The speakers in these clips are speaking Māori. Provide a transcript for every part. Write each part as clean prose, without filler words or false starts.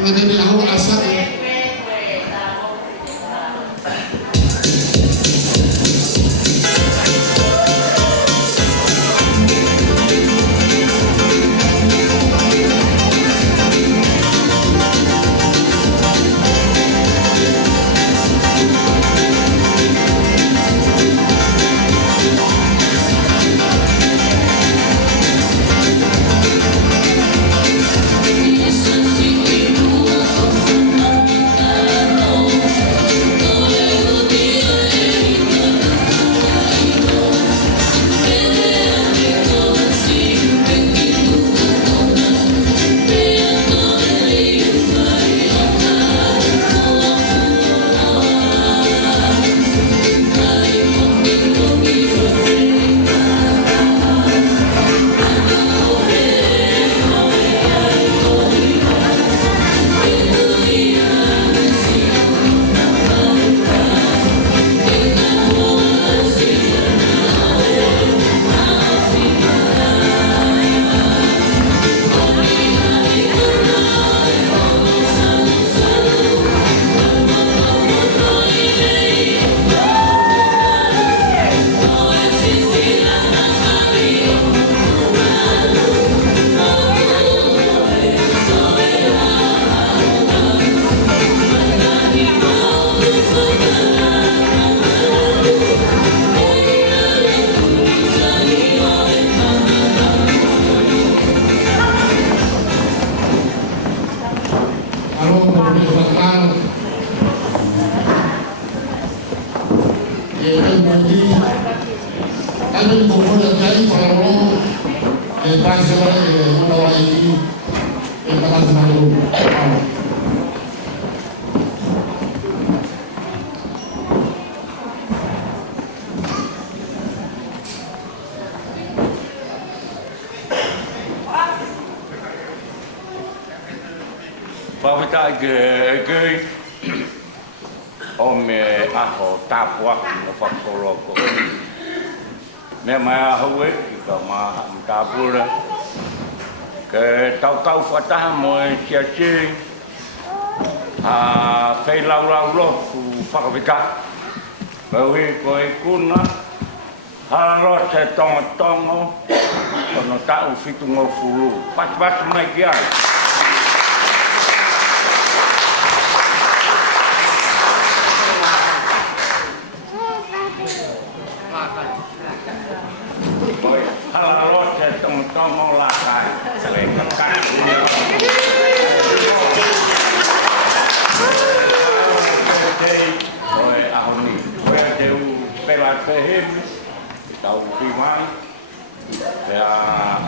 Ini aku asal tau whataha mo e kia tī whai lau lo ku whakawhika Bawi koe kuna halo se tongo kono tau fitu ngofulu pas mai kia Tau Pimai, ya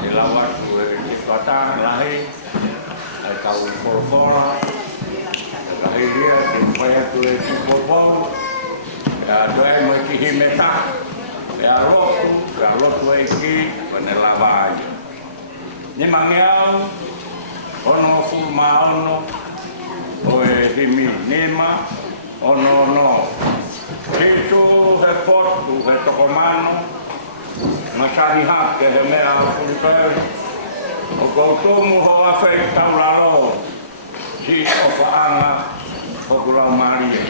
ilawan gue di kota lahir, tau Polpol, lahir dia supaya gue di Polpol, ya doa mesti himeta, ya lo gue iki penelawan. Ni mangiau, ono fulma ono, oe himi nima, ono itu report tu tokomano. Masari hak ke mea punter o koutumu ho afei tauraro si o faanga o kulau maria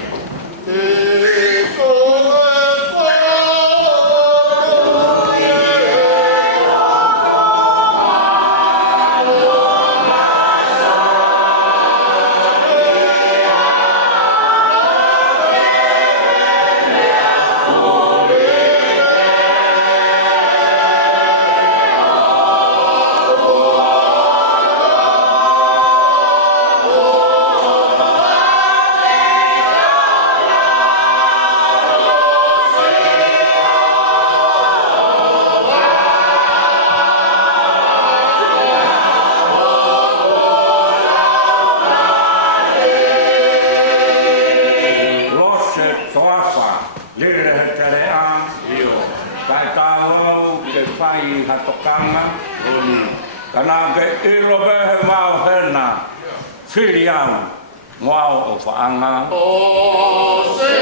Kana ke ilo behe mau hena filiau mau o faanga o se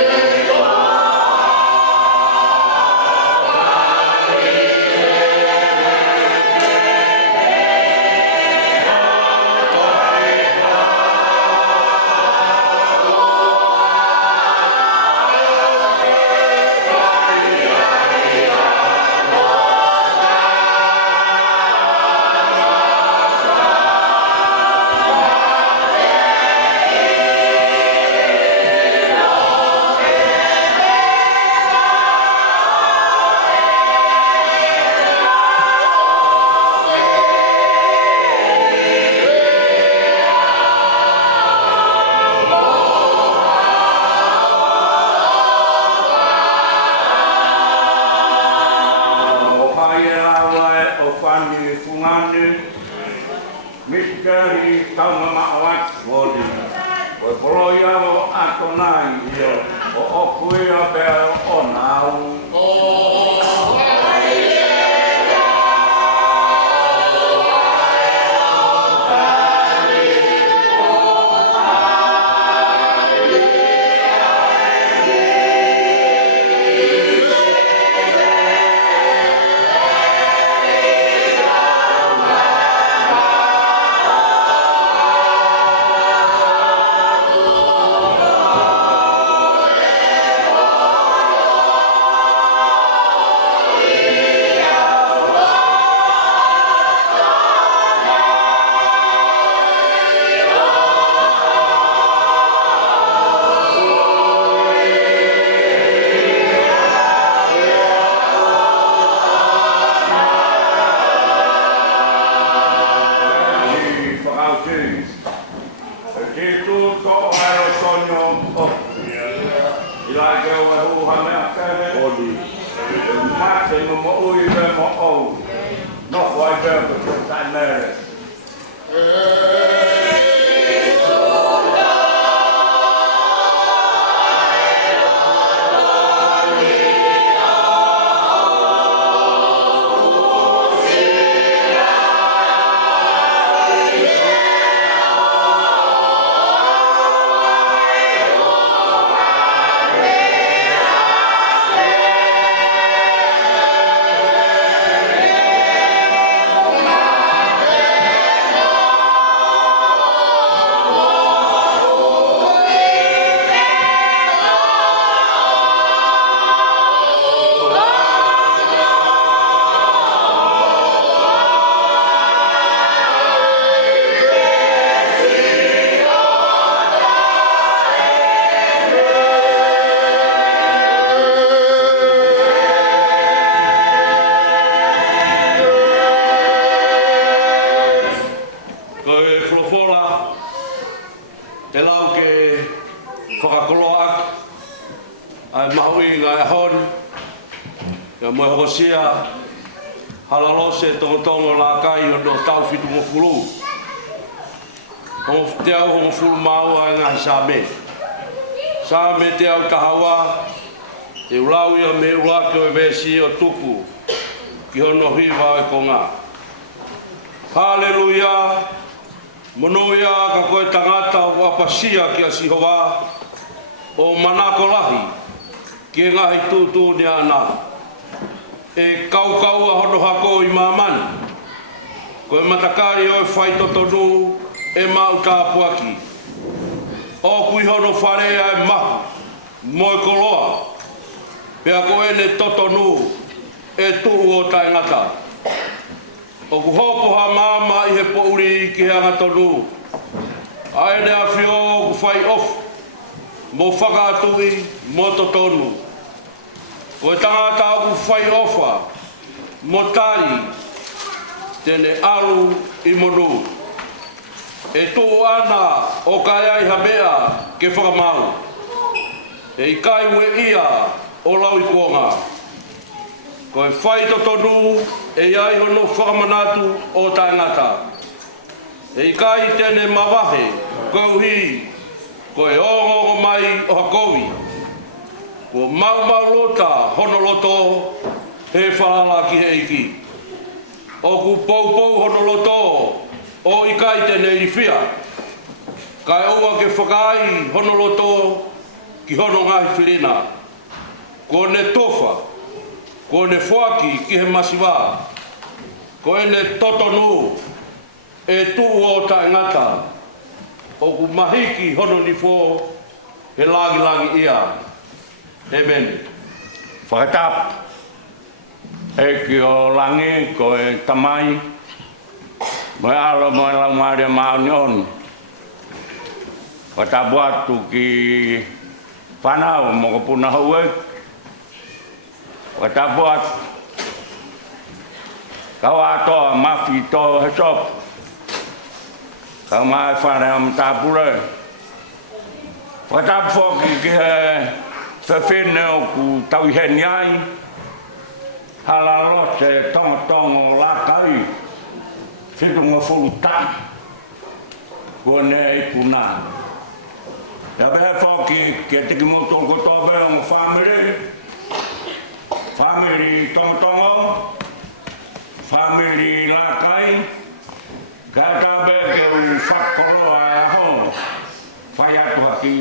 Miskari tau mamawat wodi. O poloia o atonai io. O okuia bel o nau. te lau ke whakakoloa ai mahui ngai hon ia moe hokosia halalose tongotongo la kai o no tau fitu mo fulu o te au ho fulu mau ai ngai same te au tahawa te ulau ia me ula ke vesi o tuku ki hono hiva e konga haleluya monoia ka koe tangata o apasia ki a Sihova o manako lahi ki e ngahi tūtū ni ana e kaukau a hono hako i mamani koe matakari o e whai totonu e mau tāpuaki o kui hono wharea e mahu moe koloa pea koe ne totonu e tuu o taingata o ku hopoha mama i he pouri ki he angatonu ae ne awhio ku whai off mo whakatui mo totonu koe tangata o ku whai offa mo tari tene alu i monu e tuu ana o kai ai habea ke whakamau e i kai ue ia o lau i kuonga koe whai totonu e ai hono whakamanatu o taingata e i kai tene mawahe kouhi koe ongo mai o hakowi ko mau lota hono loto he whalala ki he iki o ku pou hono loto o i kai tene i whia kai oua ke whakai hono loto ki hono ngai whilina ko ne tofa ko ne whaki ki he masiwa ko ne totonu e tu o taingata o ku mahiki hono ni fo he langi ia amen Whakatap e ki o langi ko e tamai moe alo moe lau maria maoni on whakatapu atu ki whanau mo ko puna hauek whakatapu atu kau atoa mafi to he shop kau mai whanau mtapure whakatapu whoki ki he whewhene o ku tauheni ai halalose tongotongo lakai fitunga fuluta kone i puna ya behe whoki ke tiki mutu ko tobe o family tongotongo family lakai kata be ke u whakoro a ho whai atu haki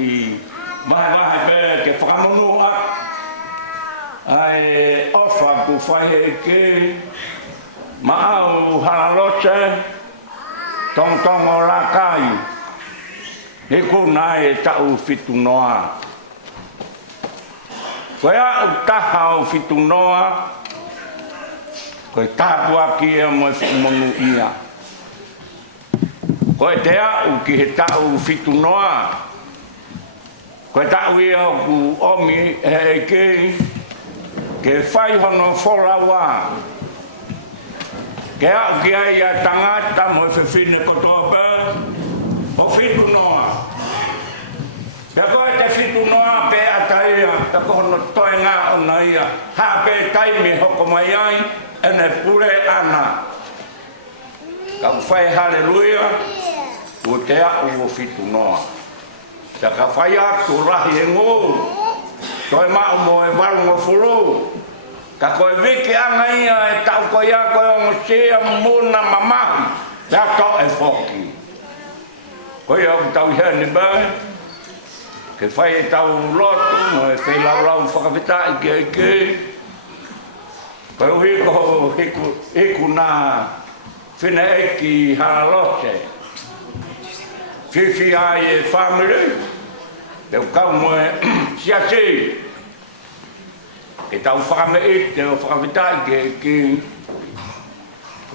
mahe be ke whakamunu ai ofa ku whai ke maau halalose tongotongo lakai hiku nai tau fitu noa koe au taha o fitu noa koe tapu aki e mo monu ia koe te au ki he tau fitu noa koe tau ia ku omi he ke whai hono wholawa ke au ki ai a tangata mo e whiwhine kotope o fitu noa pe koe te fitu noa pe ataia te kohono toe ngā ona ia ha pe taimi hoko mai ai ene pure ana kau whai haleluia o te au o fitu noa te ka whai atu rahi e ngō toe mao mo e waru o fulu ka koe wiki anga ia e tau koe ia koe o ngosia muna mamahi te to e whoki koe au tau heni bai ke whai e tau lotu mo e whai lau whakawhitai ke koe uhi ko hiku nā whina eki halalose whiwhi ai e family teo kau mo e siasi e tau whakame e teo whakawhitai ke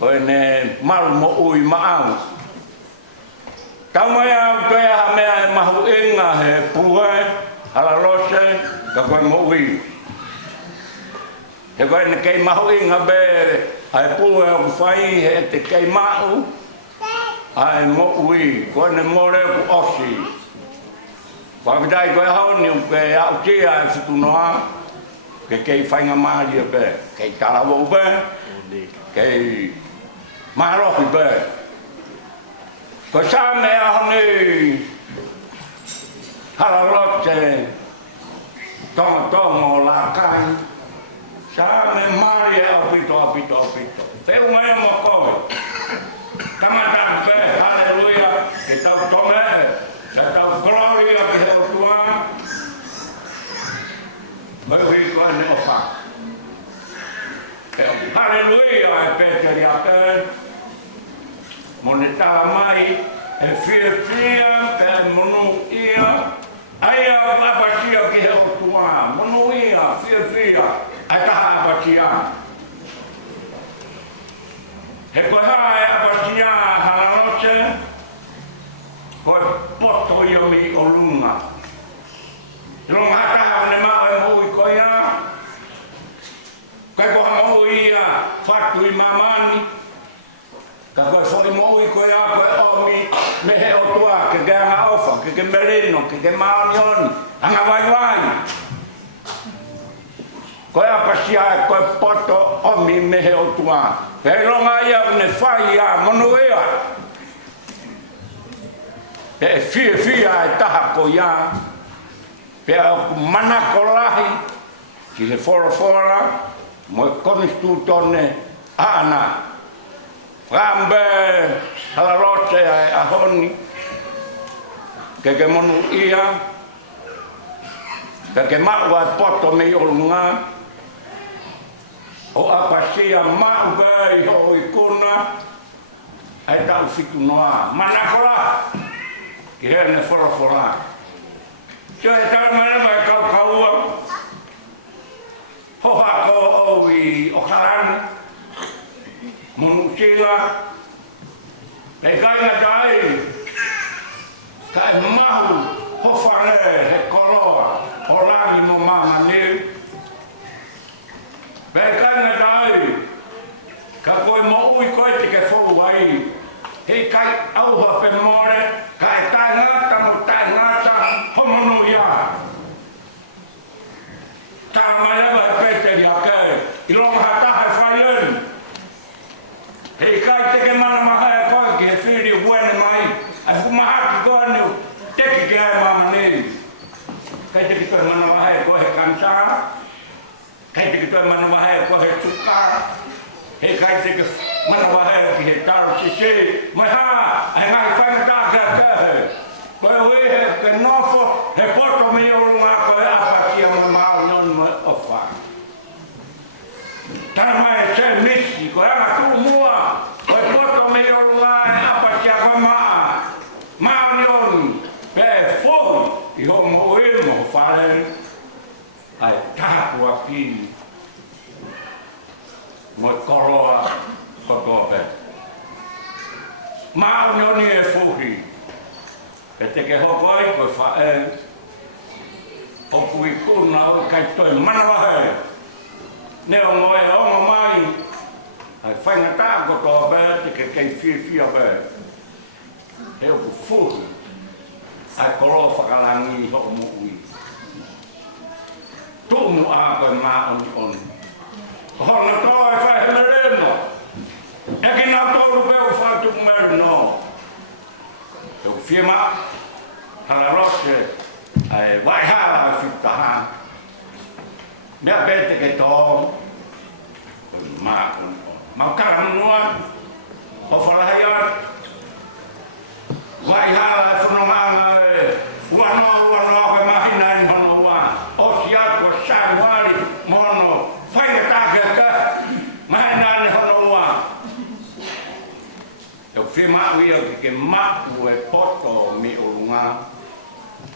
koe ne maru mo ui maau tau mai au koe ha mea e mahu inga he pue halalose ka koe mo ui he koe ne kei mahu inga be ai pue o whai he te kei mau ai mo ui koe ne more ku osi Whakidai koe haoni o ke au tia e whitunoa, ke kei whainga maari e pe, kei tarawa u pe, kei marohi pe. Ko sa me ahoni haralote tonga o la kai, sa me maari e apito. Peu mai mo koe. Tamata pe, haleluia, ke tau tome, sa tau gloria ki heo tua. Mai hui koe ne ofa. Haleluia e Peteri a pe. Mone tala mai e fia pe monu ia. Aia apatia ki heo tua. Monu ia, fia. Ai taha apatia. He koe haa e apatia halanote. Koe poto iomi o lunga. Ilong hataha ne maa e mui koe ia. Koe koha mui ia whatu i mamani. Ka koe whori mui koe ia koe omi me he o tua ke ganga ofa, ke merino, ke maonioni, anga vai. Koe apatia e koe poto omi me he o tua. Pei ronga ia ne whai ia monu ia. Pe fia e taha ko ia. Pe au manako lahi ki he fora mo e konistu tone ana. Rambe halarote e ahoni. Ke monu ia. Ke maua e poto me i olunga. O apasia mau gai ho ikuna ai tau fitu noa manakola ki herne fora so e tau mana mai kaua ho hako o i o harani munutila le kai na kai kai mahu ho fare he koloa o lani mo mama neu Bekai na dai, ka koe mo ui koe te ke whou ai. Hei kai auha pe more, ka e tai ngata mo tai ngata, homono ia. Tā mai ewa e Peteri a kei, i longa hataha e whailen. Hei kai te ke mana maha e koe ki he whiri o buene mai, ai humahaki koe ni o teki ki ai mama nei. Kai te ki koe mana maha e koe he kansara, Hei te ki toi mana wahea ko he tuka. Hei kai te ki mana wahea ki he taro sisi. Mai haa, ai ngai whainga tākea kehe. Koe ui he ke nofo, he poto me o runga ko he apatia ma mao non me ofa. Tana mai e se misi, ko he anga tu mua. Koe poto me o runga he apatia ko maa. Mao non, pe e fuhi, i ho mo ilmo whare. Ai tāpua ki mo koroa kotope. Mao nioni e fuhi. E te ke hoko ai koe whae. Hoku i kuna o kai toi manawahe. Neo ngoe ongo mai. Ai whainga tā kotope te ke kei fia pe. He oku fuhi. Ai koroa whakalangi hoko mo ui. Tumu a koe maa oni. Hono toa e whae mereno. Eki nā tōru peo whatu mereno. Tau whiema, halarote, ai waihala e whitaha. Mea pete ke tō, maa oni. Maukara munua, o whalahia. Waihala e whanonga e uanoa koe mahina ni honoa. O si atua sāwari mono, whainga tākea ka, mahina ni honoa. Tau whima uia ki ke maku e poto mi o runga.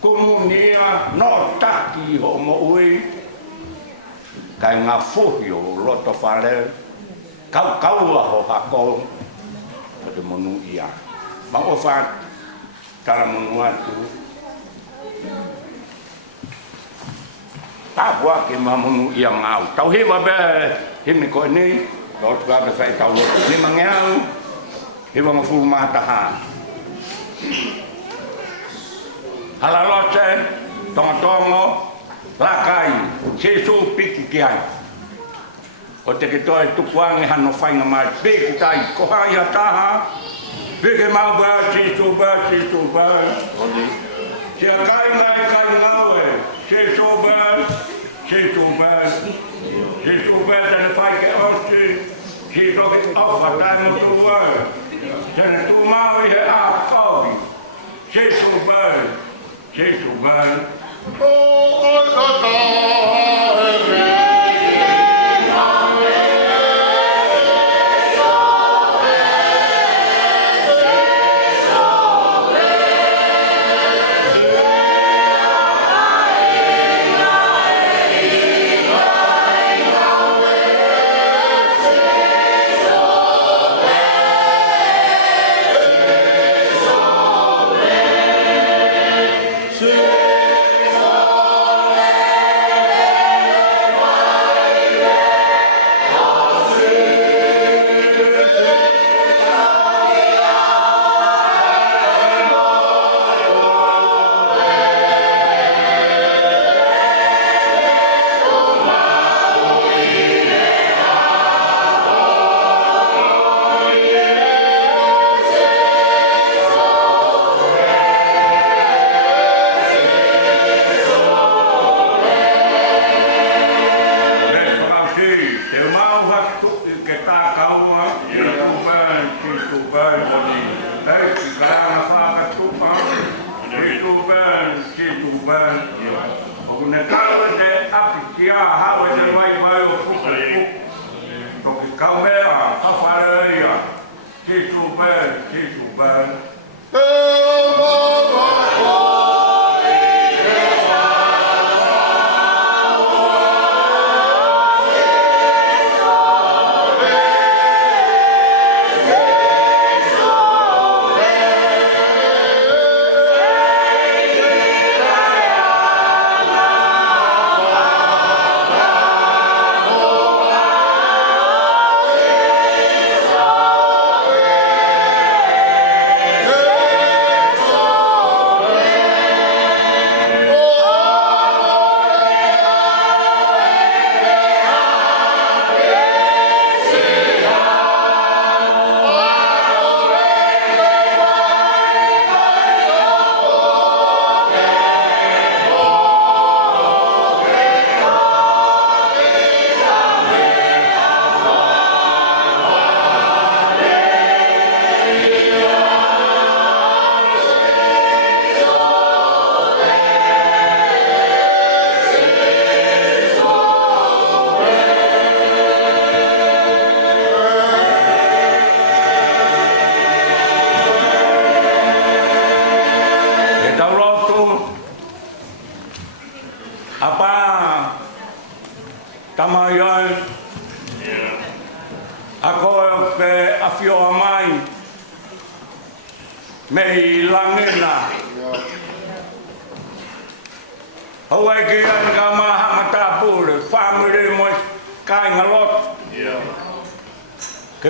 Kumunia no taki ho mo ui. Kai ngā fuhi o loto whare. Kaua ho hako. Pate monu ia. Ma o what, tara monu atu. Tāpua ke mamunu ia ngau. Tau hewa be, himi koe nei, tau tuka be whai tau loto. Ni mangeau, hewa ngafuru mātaha. Halalote, tongo lakai se so piki ki ai o te ke toi tukuange hano whainga mai piki tai ko hai a taha piki mau ba se so ba se a kai ngaue se so ba tane whai ke osti se toke awha tai mo tua tane tu mau i he a kawi se so ba ke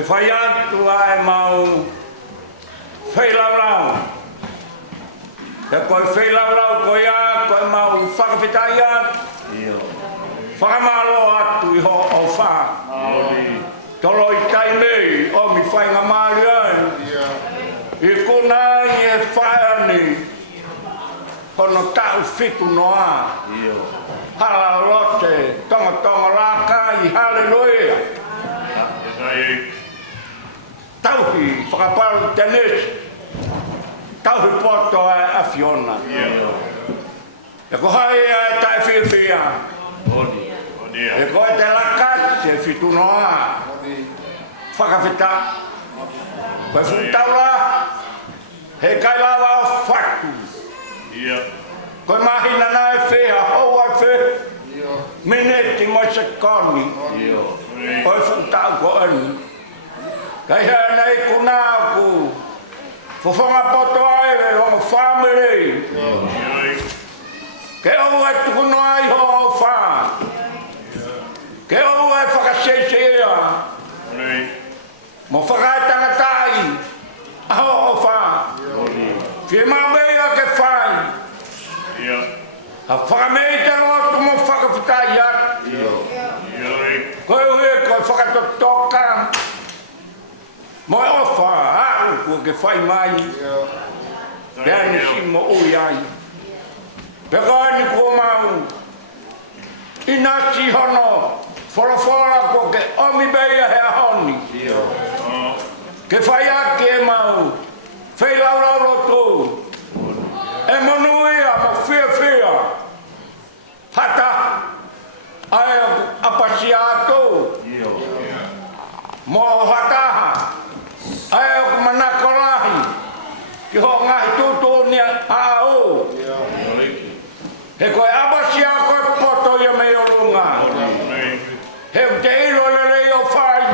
whai atu ai mau whailarau. Te koe whailarau koe a, koe mau whakawhitai atu. Whakamalo atu i ho o wha. Tolo i tai mei o mi whainga maari ai. I kuna i e whaiani. Kono tau whitu noa. Hala rote, tonga raka i hallelujah. Tauhi, whakaparu tenis. Tauhi poto a Fiona. E ko hai e tai whiwhia. E ko e te lakat, e whitu noa. Whakawhita. Koe whutaura. He kai lawa o whatu. Koe mahina na e whea, hou a whe. Mineti mo se koni. Koe whutau ko anu. Kai hea nei kuna ku. Whawhanga poto ai e o family. Ke o e tukuno ai ho o wha. Ke o e whakaseise ea. Mo whakai tangatai. Aho o wha. Whie mamea ke whai. A whakamei te lotu mo whakaputai at. Koe ue koe whakatotoka. Mo e ofa au kua ke whai mai. Pea ni si mo ui ai. Pea kai ni kua mau. Ina si hono. Whora kua ke omi beia he ahoni. Ke whai aki e mau. Whai laura roto. E monu ia mo whia. Hata. Ai apasiato. Mo hataha. Ai o manakolahi. Ki ho ngahi tutu ni ao. He koe apasia koe poto ia me olunga. He te ilo lelei o whai.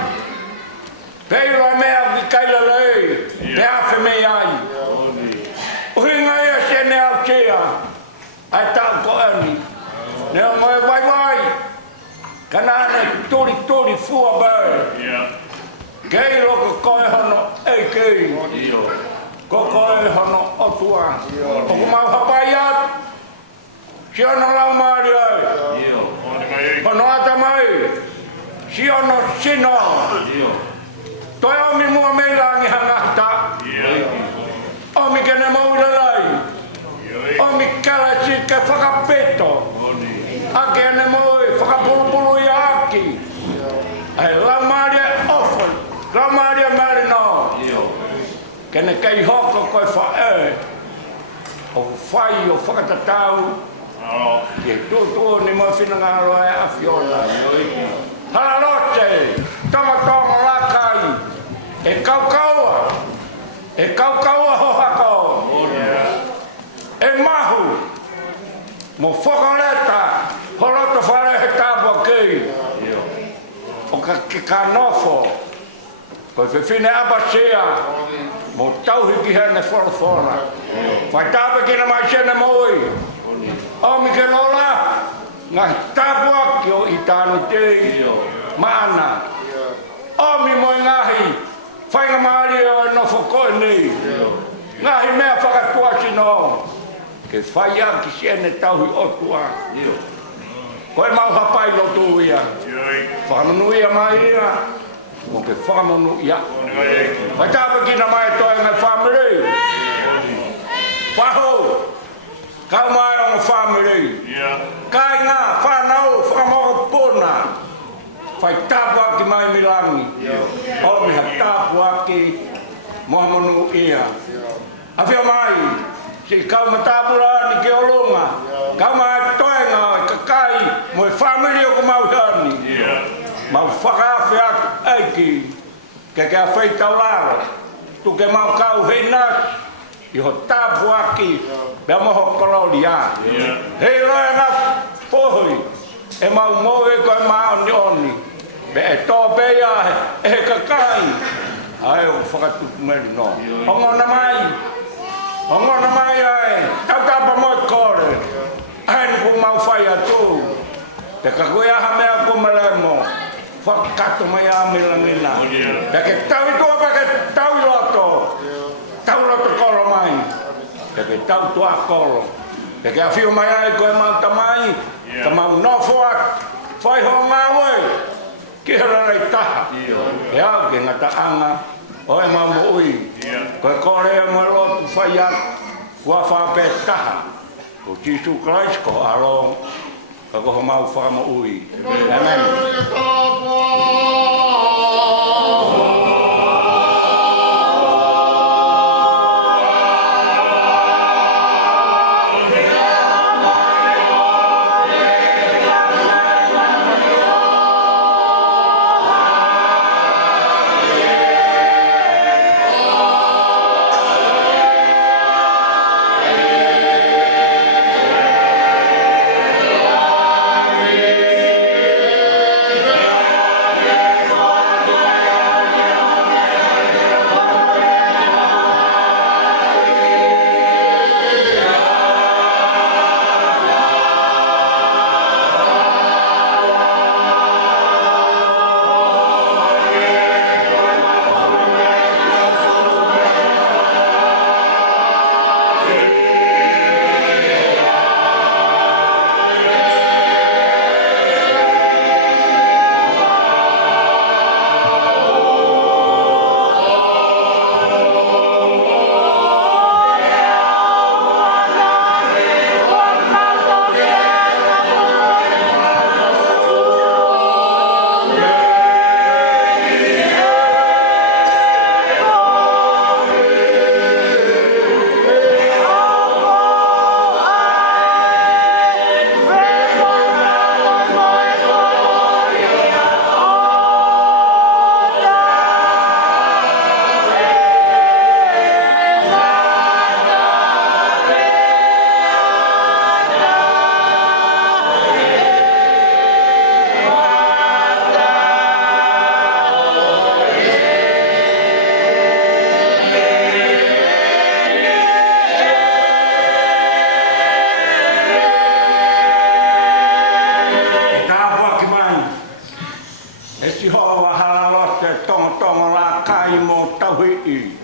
Pe ilo e mea ki kaila lei. Te awhi me ai. Uhinga ia se ne au tia. Ai tau ko ani. Nea moe vai. Kanane turi fua bai. Kei loko koe hono ei kei. Ko koe hono otua. Oku mau hapai at. Si ono lau maari ai. Hono ata mai. Si ono sino. Toi omi mua meilangi hangata. Omi kene maurelai. Omi kala si ke whakapeto. Ake ene moi whakapulupulu i aki. Ai lau maari e ofo. Lau maari e maari no. Kene kei hoko koe whae. O whai o whakatatau. Ke tutu ni mo whinangaro e a whiona. Hala rote. Tonga lakai. E kaukaua. E kaukaua ho hako. E mahu. Mo whakareta. Horoto whare he tāpua kei. O ka nofo. Koe whiwhine apasia. Mo tauhiki hene whora. Whai tāpe kina mai sene moi. Omi ke lola. Ngahi tāpua ki o i tānu tei. Maana. Omi moi ngahi. Whainga maari o e nofo koe nei. Ngahi mea whakatuasi no. Ke whai aki siene tauhi otua. Koe mau hapai lotu ia. Whakamanu ia mai ia. Mo ke whakamanu ia. Whai tāpa kina mai toi ngai whamiri. Whaho. Kau mai o ngai whamiri. Kai ngā whanau whakamoko pōna. Whai tāpa aki mai milangi. O miha tāpa aki. Mohamanu ia. Awhia mai. Si kau matapura ni ke olonga. Kau mai toenga kakai mo e family o mau hani. Mau whakawhi atu eiki. Ke a whai taularo. Tu ke mau kau hei nas. I ho tapu aki. Bea moho koloria. Hei loe ngā pohui. E mau moe koe mao ni oni. Bea e tō beia e he kakai. Ai o whakatuku meri no. Ongona mai. Ongona mai ai, tautapa moi kore. Ai ku mau whai atu. Te kakoe aha mea ko malemo. Whakato mai a milangina. Te ke tau i tua pa ke tau i loto. Tau loto kolo mai. Te ke tau tua kolo. Te ke a whio mai ai koe mau tamai. Te mau nofo at. Whai ho ngawe. Ki hera rei taha. E au ke ngata anga. Oe mamu ui, koe kore e mo lotu whai at, kua whape taha. Ko Jesus Christ ko alo, ka koho mau whakama ui. Amen.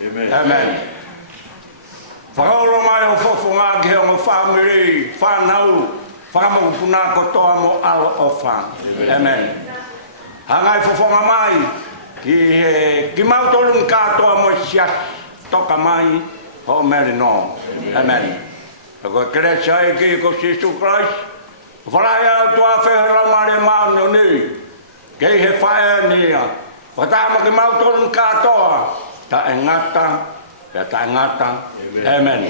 Amen. Whakaoro mai o whawhunga ke o whamiri, whanau, whakamapuna kotoa mo alo o wha. Amen. Hangai whawhunga mai, ki mautolun katoa mo siat toka mai, ho meri no. Amen. Ko kresia e ki ko Jesus Christ, whalai au tua whehera mare mau nio ni, kei he whae nia, whatama ki mautolun katoa, ta e ngata, ta e ngata. Amen.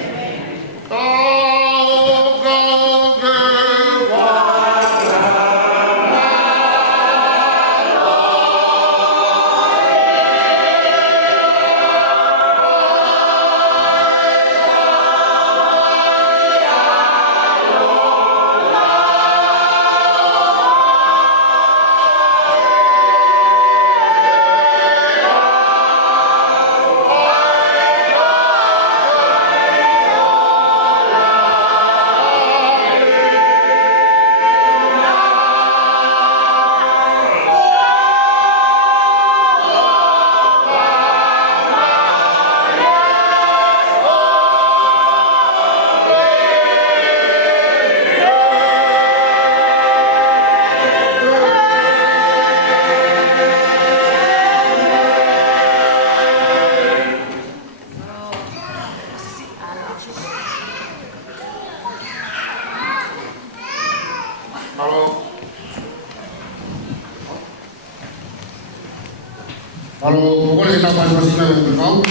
Kalau boleh kita masing-masing dengan kau.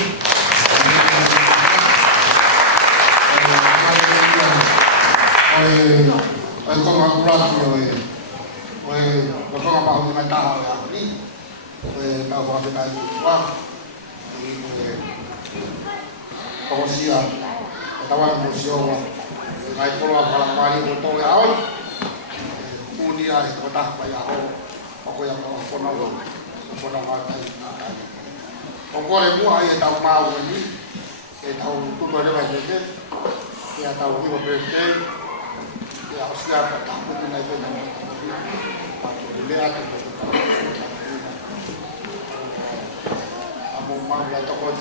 Kau nggak pulang ni, kau nggak mau dengan tahu ya ni, kau mau dengan pulang, kau siap, kawan musuh, naik pulang kalau kali untuk awal, kemudian kita tak payah aku yang kau nak. Orang mati, orang semua yang tahu mau ini, yang tahu tu mana macam ni, yang tahu ni berapa, yang siapa tahu ni naik ni, aku lihat tu. Amu mau lihat tu kot,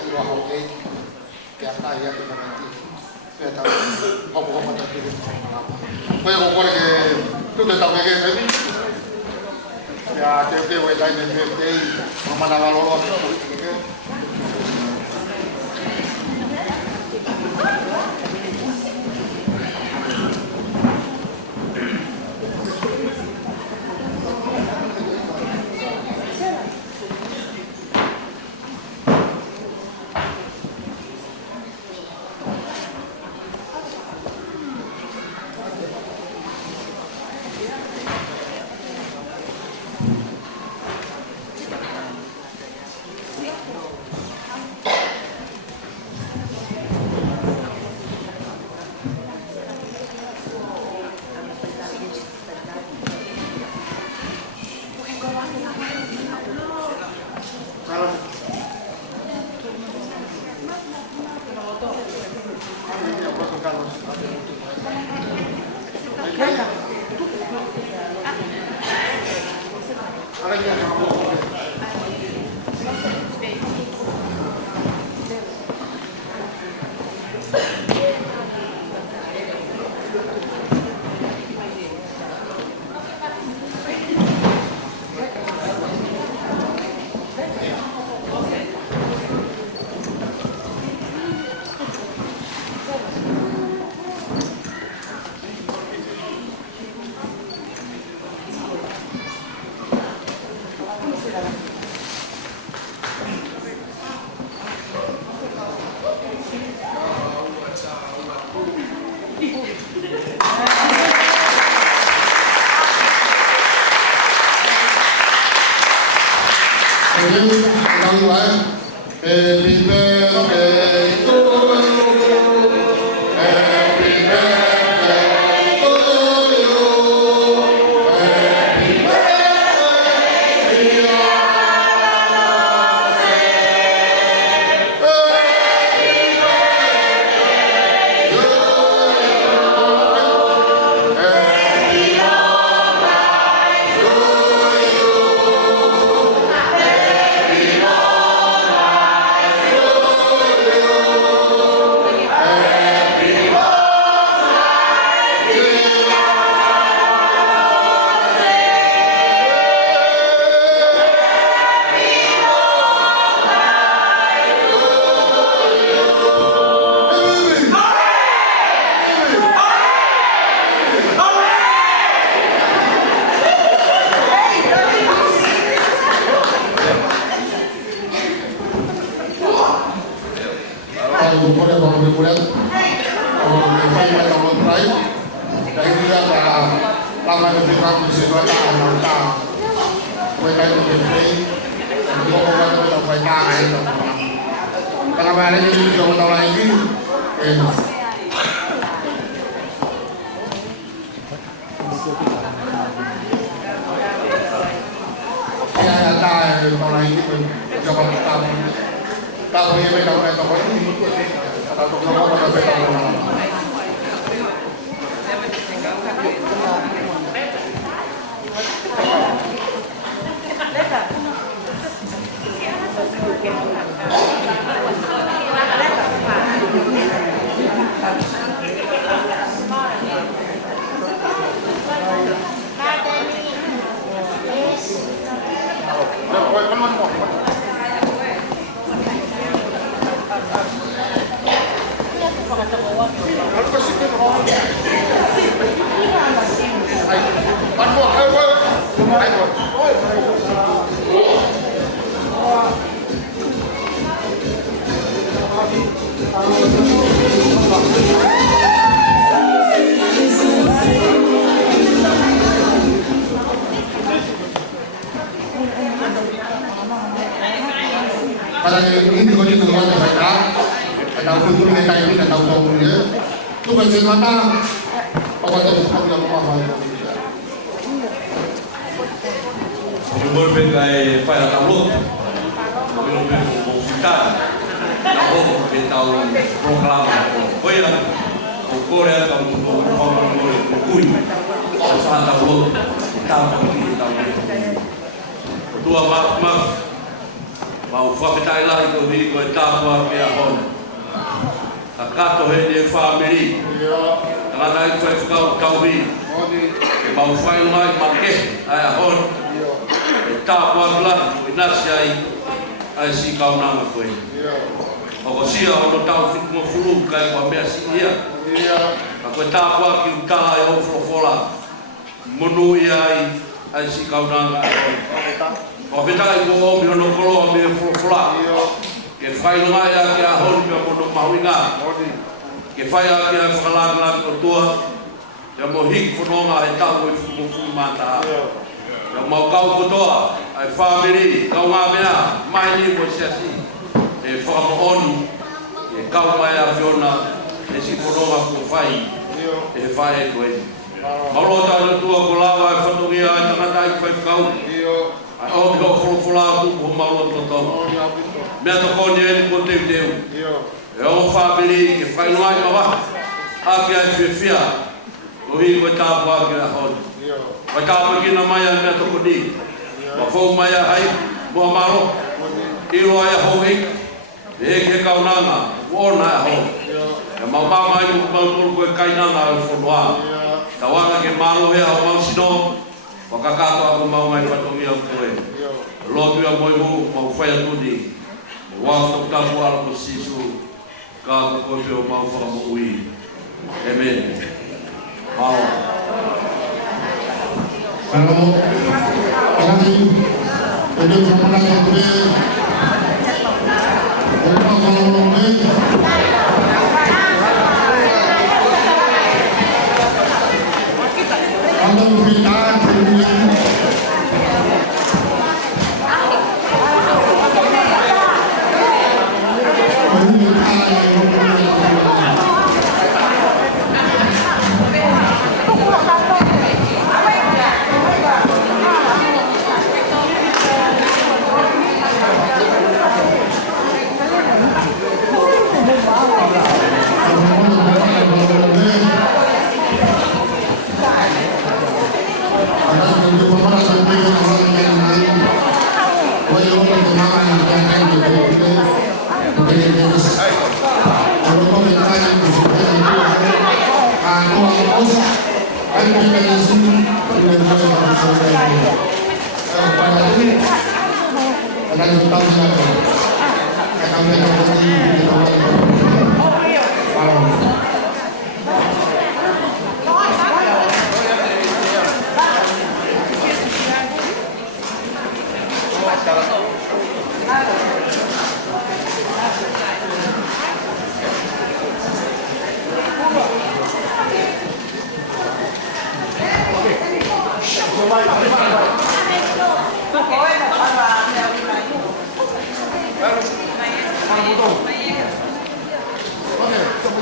ayu aku ni, kita ya kita nanti, kita tahu apa macam ni. Kau orang ke, tu dah tahu ke ni. Ya, dia way lain dia, mana kalau orang tu, kami kulihat. Kalau saya pada tahun terakhir, dari dia lama lebih rapi sesuatu anggota. Mereka itu lebih, juga orang itu tak baik tangan itu. Kalau mereka itu juga tahu lagi, ya tahu orang itu coba tahu. Tahu yang mereka tahu ini, tahu juga orang mereka tahu. Pada ini kau di tempat mereka, ada kultur mereka ini dan tahu tahunya, tu macam mana? Apa tu sesuatu yang apa? Umur begai pada tahun, belum kita tahu kita program apa ya? Korea kamu kui, sahaja tahun kita tahu. Tua mak mau whakatai lahi ko hiri koe tāpua kia hon. Ka kato he ne whamiri. Tangata i whai whakau tauhi. Mau whai mai make ai a hon. E tāpua lahi, e nasi ai si kaunanga koe. Oko sia ono tau whikuma furu kai kua mea si ia. Ka koe tāpua ki utaha e hoflofola. Monu ia ai si kaunanga ai hon. O betai ko o mi no kolo mi fula ke fai nga ya ke a hon mi ko no mauinga ke fai a ke fala la ko tua ya mo hik fo no nga e ta mo fu mata ya mo kau ko toa ai family ka nga mea mai ni mo siasi e fo mo on e kau mai a fiona e si fo no nga ko fai e fai ko e Malo ta tua ko lava e fotogia ai tangata i fai kau ai o ko fula ku ko malo to to me to ko ne ko te deu e o family ke fai no ai ma a ke ai fia o hi ko ta pa ke hon ko ta pa ki na mai me to ko di ko fo mai ai mo malo i ro ai ho hi e ke ka unanga o na ho e ma ba mai ko ko kai na na fo no tawanga ke malo he au mau sino wakakato aku mau mai patomia koe lotu ya moi hu mau fai tudi wa to ta kwa ko sisu ka ko pe mau fa mo ui amen mau kalau lagi itu sama yang kowe kalau Kalau kita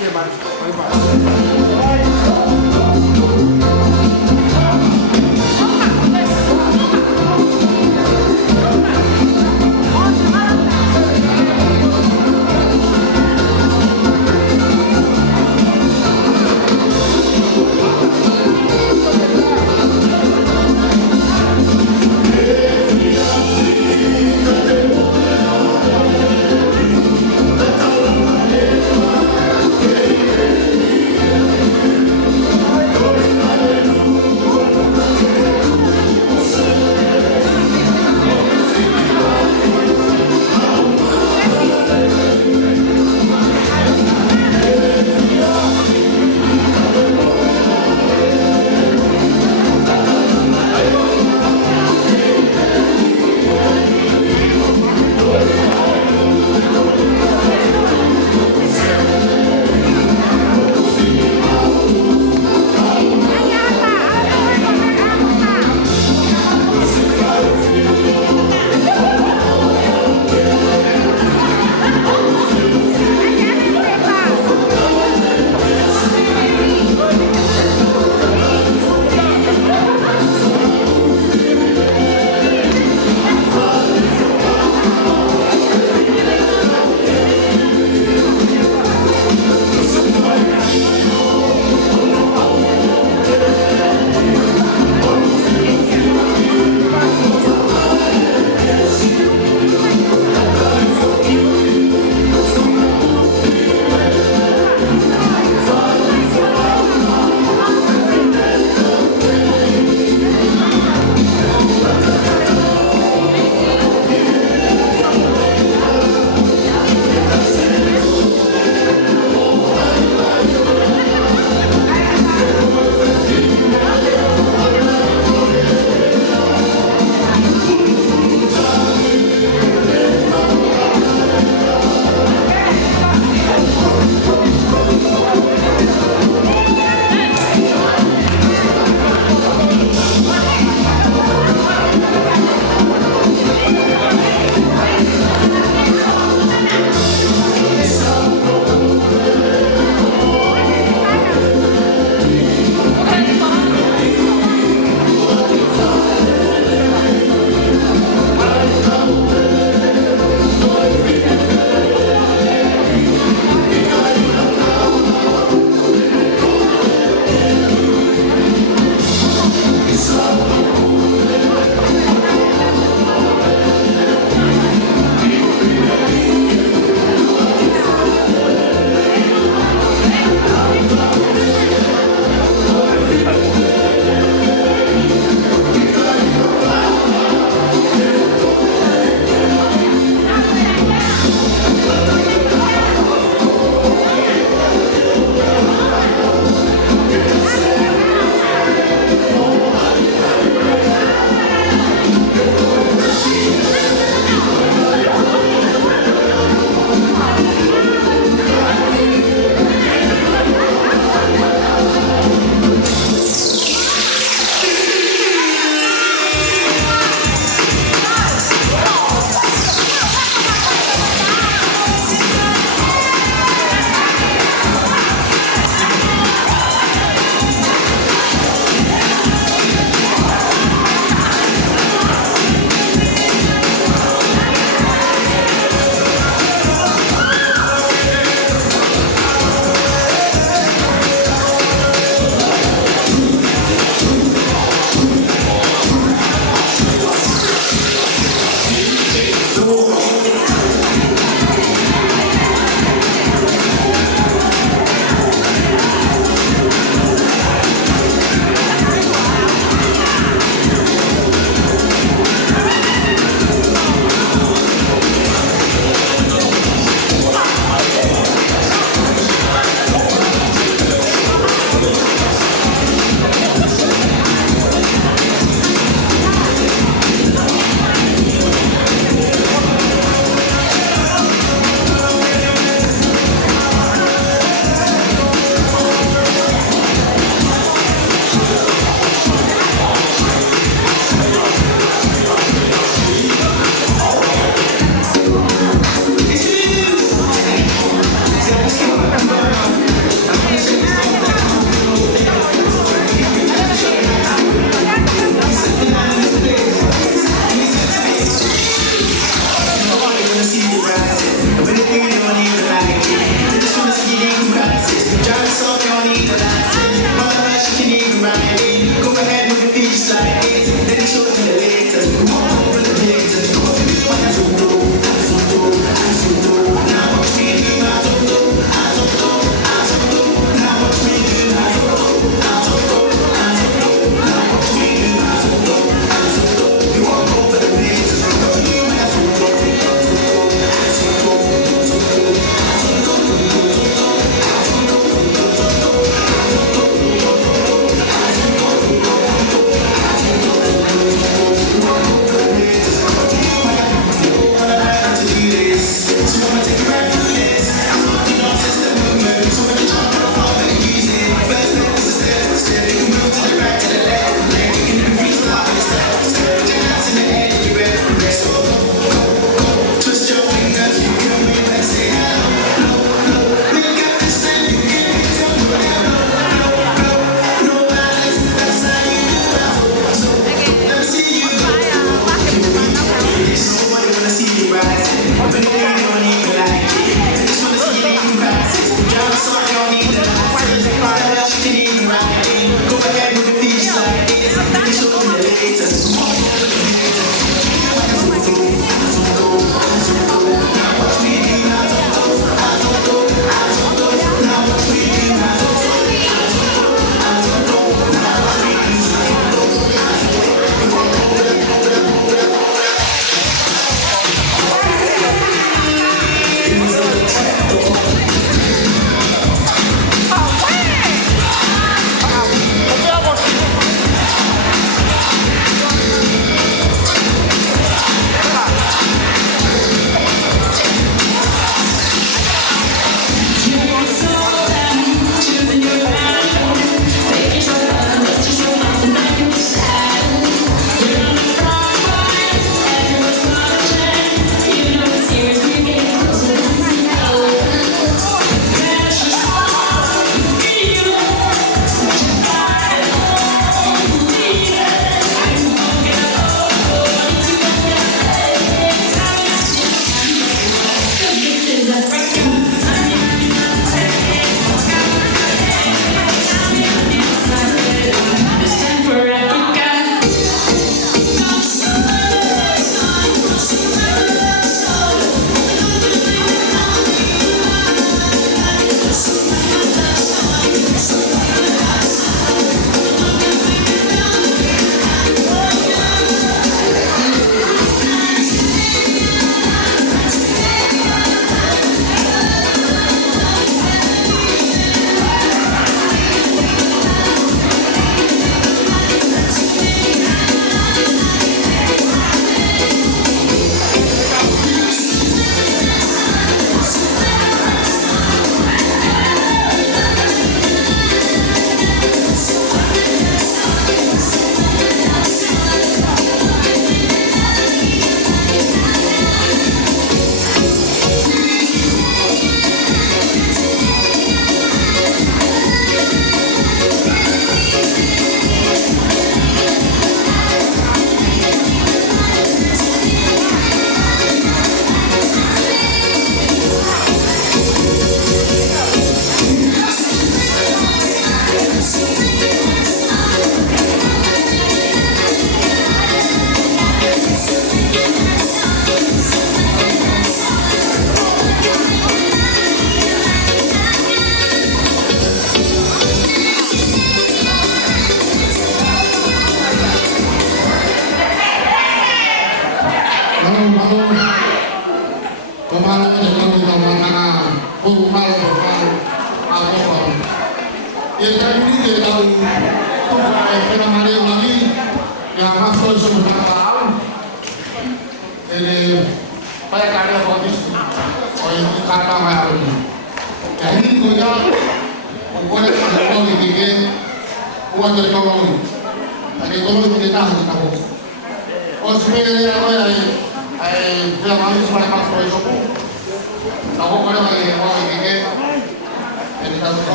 Thank you.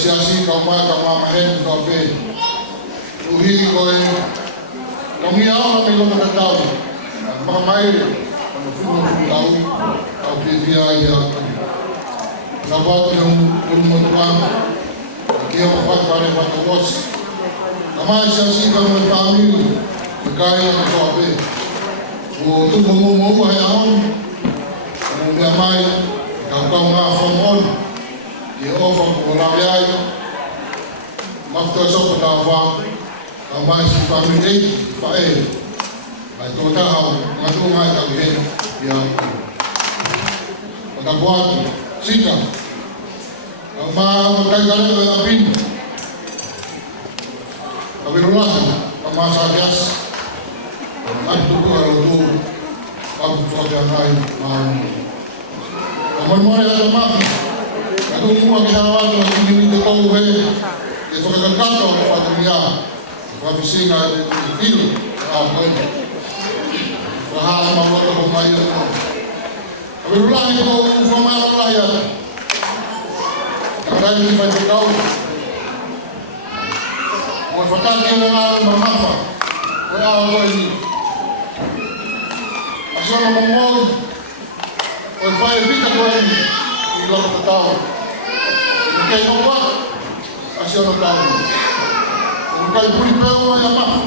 siasi kau mai ka mama hen ko pe. Uhi ko e. Kami au na me lo tau. Ma mai no fumo tau au pe via ia. Na volta um mo tuam. Que eu vou fazer para todos. A mais siasi ka mo família. Me cai na ko pe. O tu mo ai aon. Mo me mai ka nga fomon. E ofa ko la viai. Mafto so ko ta va. A mais família fa e. Ai to ta ha, nga tu mai ka he. Ya. Ka buat sika. Ma kai ka le na pin. Ka virulah. Ka ma sa gas. Ai tu ko ro tu. Ka so ya nai ma. Ka mo ya ma. Aku semua kita awal dengan ini tahu he, itu kan kantor familia, profesi nggak itu, apa ini, bahasa maklum pemain, tapi ulah itu formal ulah ya, kadang ini saya tahu, mau fakir dia dengan bermanfaat, apa ini, asal ngomong, saya fikir kau ini, ilah tahu. Kaya no ba? Asya no tayo. Kung kayo pulipeo na yaman.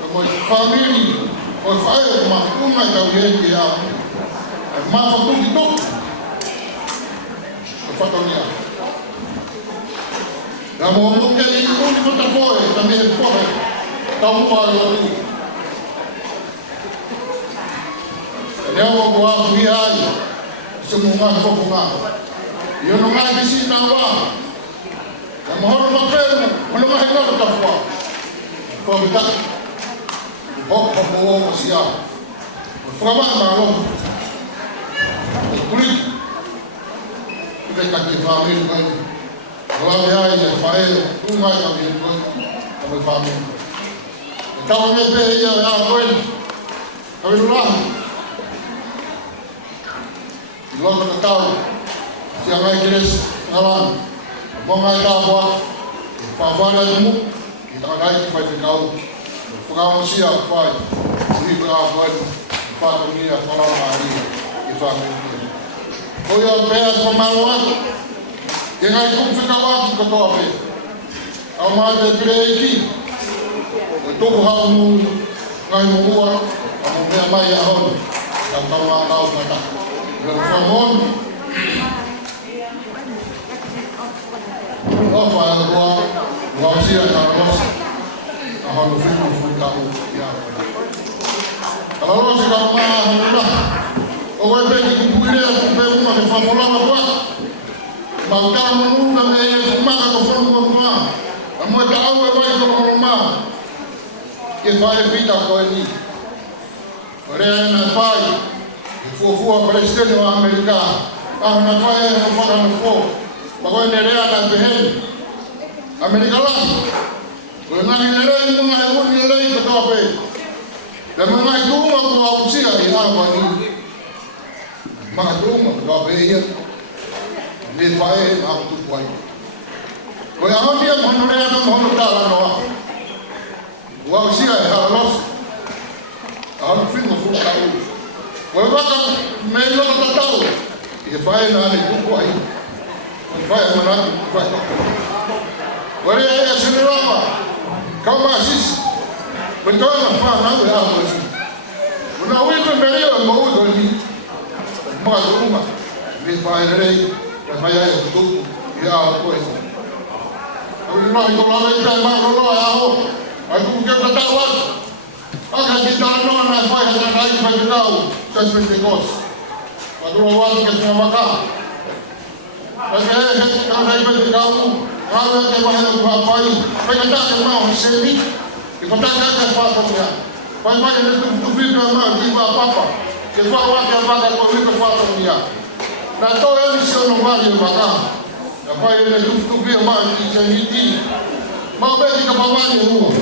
Kung family, o fire, makumay kawin kaya. At mapagpong ito. Kapataw niya. Namumong kayo ito, di mo tapo eh. Tamihin po eh. Tamu ayaw ito. Kaya mo buha kumihay. Sumungan po kumakas. Yo no mai bisi na wa. Na mohon mapel, ono mai ko ta fwa. Ko bita. Hok mo sia. Fwa ma lo. Kulit. Kita tak difahami kan. Kalau dia ya fael, tu mai ka bi ko. Ka fahami. Tahu me pe ya ko. Kami ulang. Lo ka tahu. Siapa Inggeris ngalan, mengai tahu favorit mu, kita ada fight kau, pengawas siap fight, ini berapa fight dunia falam hari, ifan ini. Kau yang payah pemaluan, jangan ikut fikawan kita apa? Amal berpergi, itu kamu ngai muat, kamu memang yahon, kamu tahu kata, berfamon. Apa yang gua sia kalau ahal film tahu ya. Kalau sih kalau alhamdulillah, orang pergi kuliah sampai rumah ke Fafola apa? Maka menunggu kami rumah ke Fafola. Kamu tahu apa itu rumah? Kita kita kau ini. Orang yang fai, fufu Palestin atau Amerika, nak fai nak Bagai nerea dan behen, Amerika lah. Mengenai nerea itu mengenai nerea itu apa? Dan mengenai itu aku usia ini apa ini? Maklum apa ini? Nilai aku tu buat. Kalau aku dia mengenai itu mengenai dalam doa. Gua usia harus harus film tahu. Kalau kita melo kita tahu, nilai nanti itu buat. Vai mana vai. Ora é general. Calma sis. Betul na fa na ya mo. Una wito mbele ya mo do ni. Ma do uma. Vi vai rei. Vai ya tu ya ko eso. Ora no ito la rei ma no ya ho. Ai tu ke ta wa. Aka kita no na vai na dai vai dau. Just with the ghost. Agora wa que se maka. Kalau saya bagi kamu, kalau kita bahas apa ini, kita tak mau sendiri, kita tak akan faham dia. Bagaimana itu film di apa? Kita awak yang bagai kau itu faham dia. Nah, tahu yang misi orang baru baca. Apa yang itu film di sini? Mau bagi ke bawah ni dulu.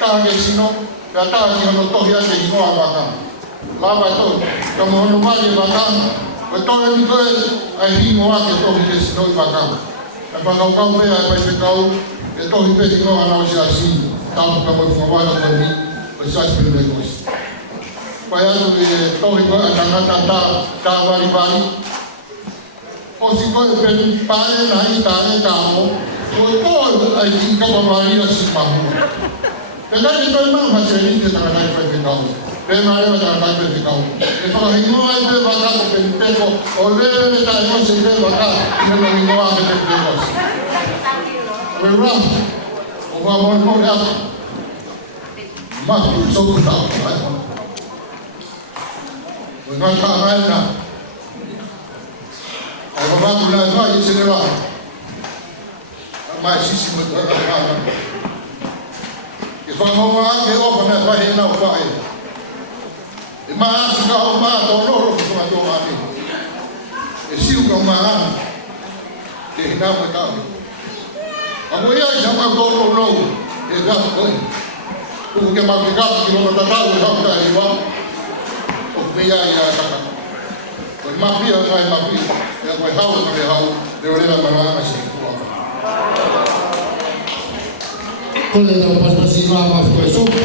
Tak ada sino, tak ada yang tahu yang di bawah baca. Lama itu, kamu orang baru baca. Betul yang itu, ahli muak itu bisa sino baca. Napakau-kau mea e pai te kau, e tohi pe te koa anau si asi, tāpu ka moi whawana koe ni, o sasi pene me koe. Pai atu e tohi koe a tangata tā wari, o si koe pe pāne nahi tāne tāmo, o koe ai ki kapa wari a si mahua. Te kai koe maa hase ni te tangata i pai te kau. Pe marewa tangata i pai te kau. E whakahingoa i pe waka ko pe peko, o lewe me tae no se pe waka, i me hingoa me te peko. Koe rā, o wha mori mori atu. Maki soku tau, ai. Koe ngā tā mai nā. Ai wamaku nā i whai i se rewa. Mai sisi mo te hana. E whamaua ake opa mea whahe nau whahe. E maa asi ka o maa tō noro ki tō tō ane. E siu ka maa ana. Te hina mo tāu. A koe ia i sama tō tō nou. E gata koe. Kuku ke mau ke gata ki mama tatau e hau tā i wā. O mea i a kaka. Koe mapia ngai mapia. E koe hau ka me hau. Reo rera maranga si kua. Kole tau paspasi maa maa koe soku.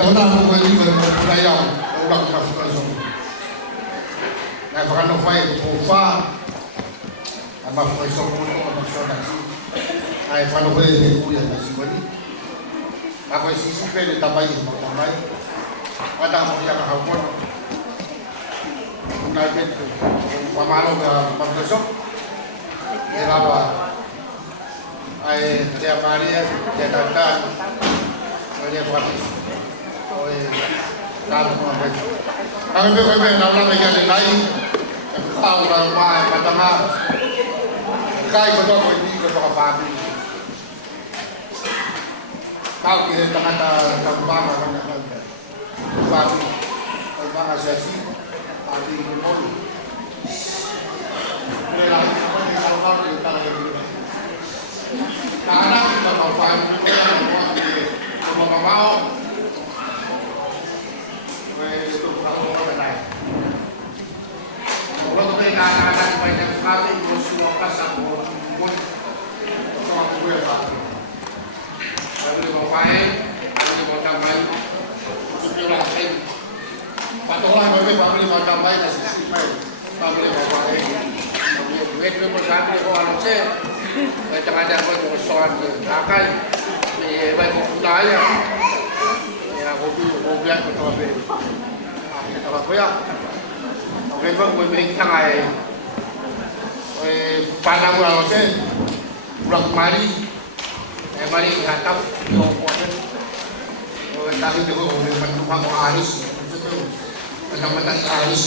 Tangata ko koe liwa mo kulai au, o ura kura fuka i soku. Ngai whakano whai ko whā, a mafuka i soku mo a mafuka i soku. Ngai whano whai e kuia na siwani. A koe sisi pere tamai i mo tamai. Wata mo kia ka hau kona. Ngai petu, whamano ka mafuka i soku. E rawa, ai te Maria, te Tantana, o te Whatis. Oi, nada com a vez. A mim foi bem, não me quer nem. Fala para mais, para tomar. Cai para todo mundo que toca para mim. Kau que está na bama na para mim. Vai ser assim, ali no mundo. Era pode salvar que está ali. Cara, que não vai, como mamão. Kalau kita akan banyak sekali musuh kasar pun, sama gue pak. Kalau mau main, kalau mau tambah, itu lain. Patokan bagi pabrik mau tambah nasi sipai, pabrik mau main. Duit itu bersama dengan orang cek, jangan ada musuhan akan, baik budaya. Ya, hobi betul betul. Kita apa ya? Oke, bang, gue bikin tangai. Panah ulang sen, ulang mari, mari hatap, ngomongin. Tapi itu gue menumpang aris, itu macam-macam aris,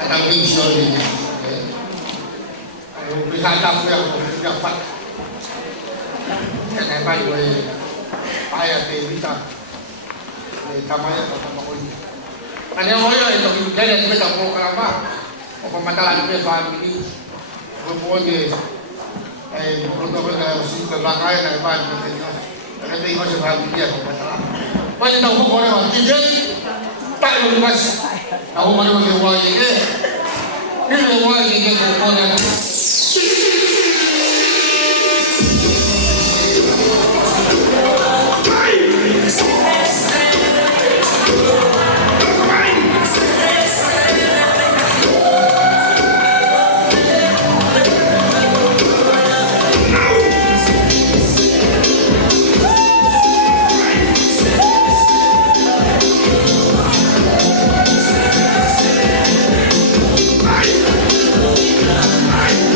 ada pingsol ini. Gue hatap yang dapat. Kenapa gue payah kita? Tamanya sama kau ini. Kanya mo yun, ito kaya kita po kalama. O pamatalan ko sa family. Ko ni ay protocol na si Bakay na iba natin. Ano ko sa family ko pamatalan. Pwede daw ko na TJ. Tayo mas. Ako man ang wali eh. Pero wali ko ko na. Bye.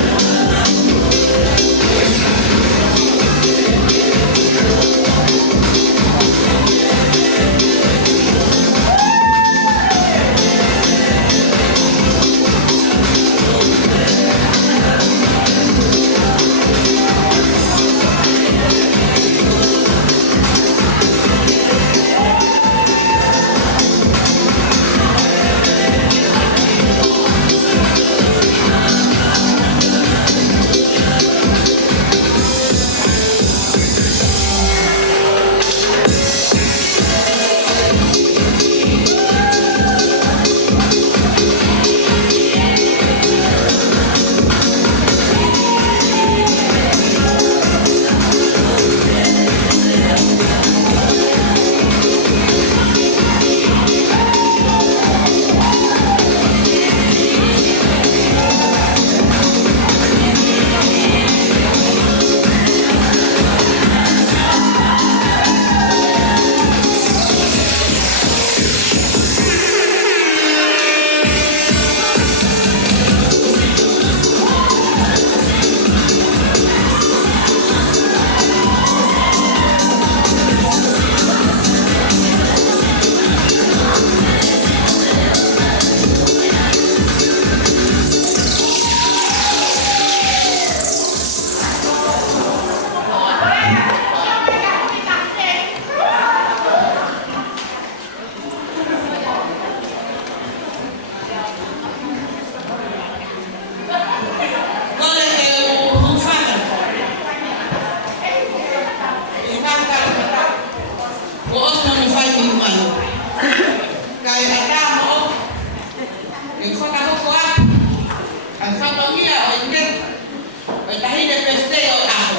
pestei o ako.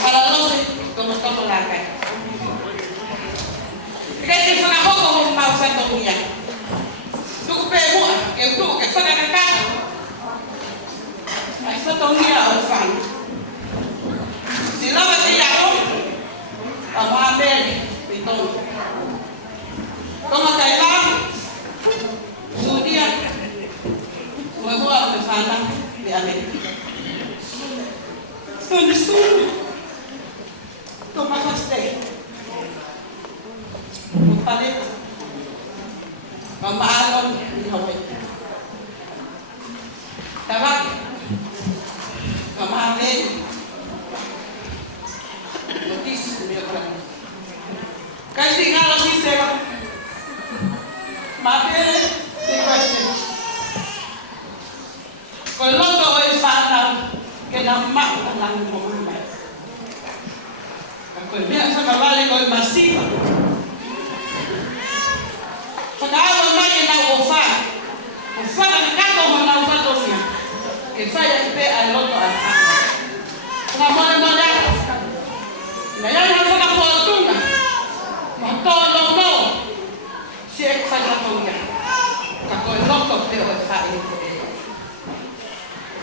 Para los tomo la calle. Kaya sa ako kung mausan to niya. Tukupe mo, yung tukupe sa nakakato. Ay sa to niya o fan. Sila ba siya ako? Ang mga beri, ito. Kung magkailang, sudian, magawa ko sana di Amerika. Sundi-sundi. Tumakaste. Magpalit. Mamaalon, hindi hawin. Tawag. Mamahalin. Notis, hindi ako lang. Kasi nga lang si Seba. Mapere, di question. Kung loto o isanang, kinamak ang lang bumabay. Kung bilang sa kabali ko masipa. Pag-aawal mo yung nauufa. Ufa ka nakato mo nauufa to siya. Kaya yung pe ay loto at ako. Kung mo na ngayon ang mga fortuna. Matulong mo. Siya sa gatong niya. Kako loto pero sa iyo.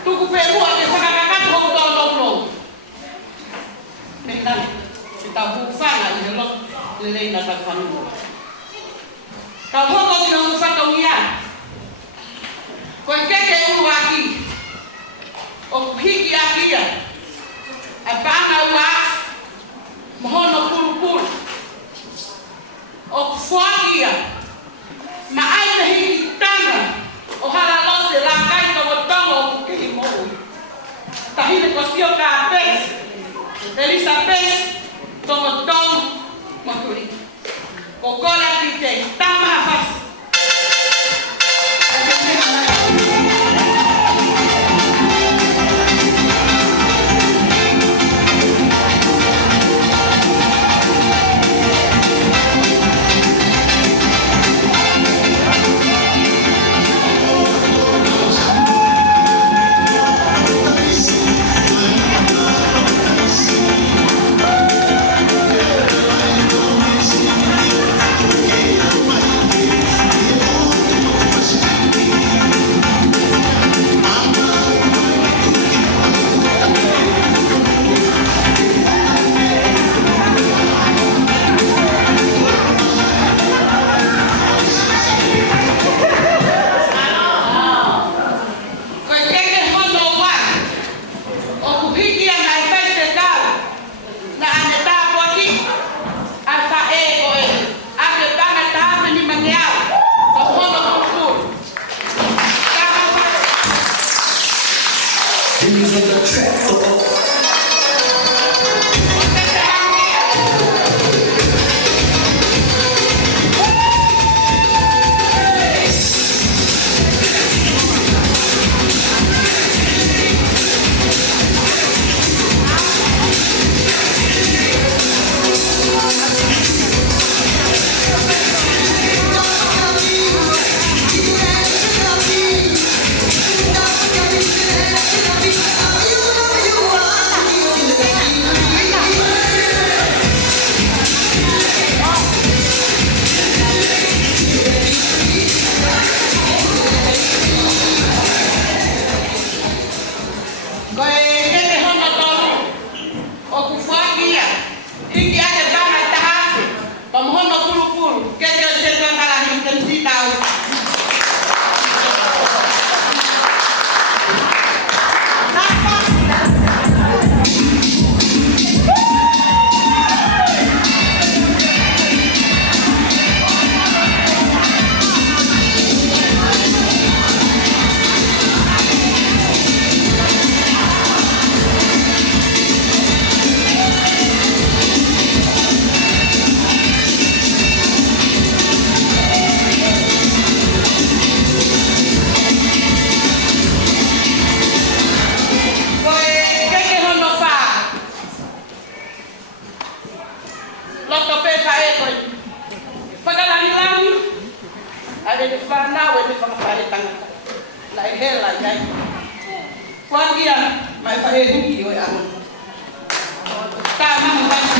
Tukupe mo at sa kakakato kung tulong mo. Tingnan. Kita bufa na ilok. Lilay na tagpan mo. Kamu kau tidak usah tahu ya. Kau keke uwaki, hiki akia, apa anak mohono pul, fuakia, maai hiki tanga, ohala los lakai kau tongo kehimo. Tahine kosio kapes, Elizabeth tongo maturi. Kokola pite, tama hafas. Mai fa e huki o e anu. Tā mahu pasi.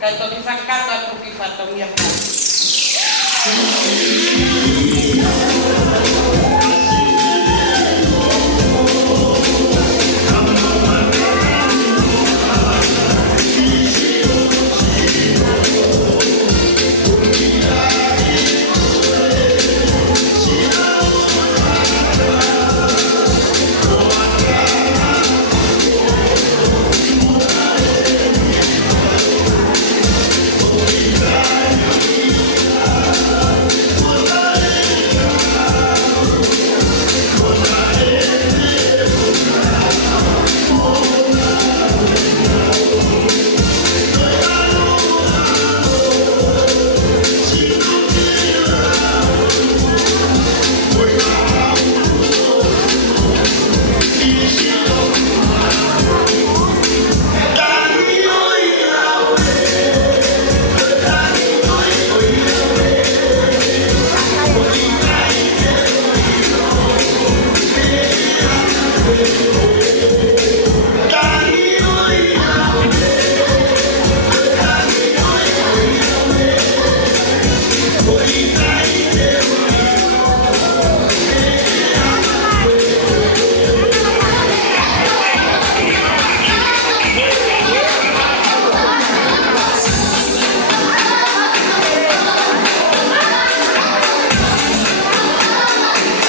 Kaya ito, isang kato at kukifat ang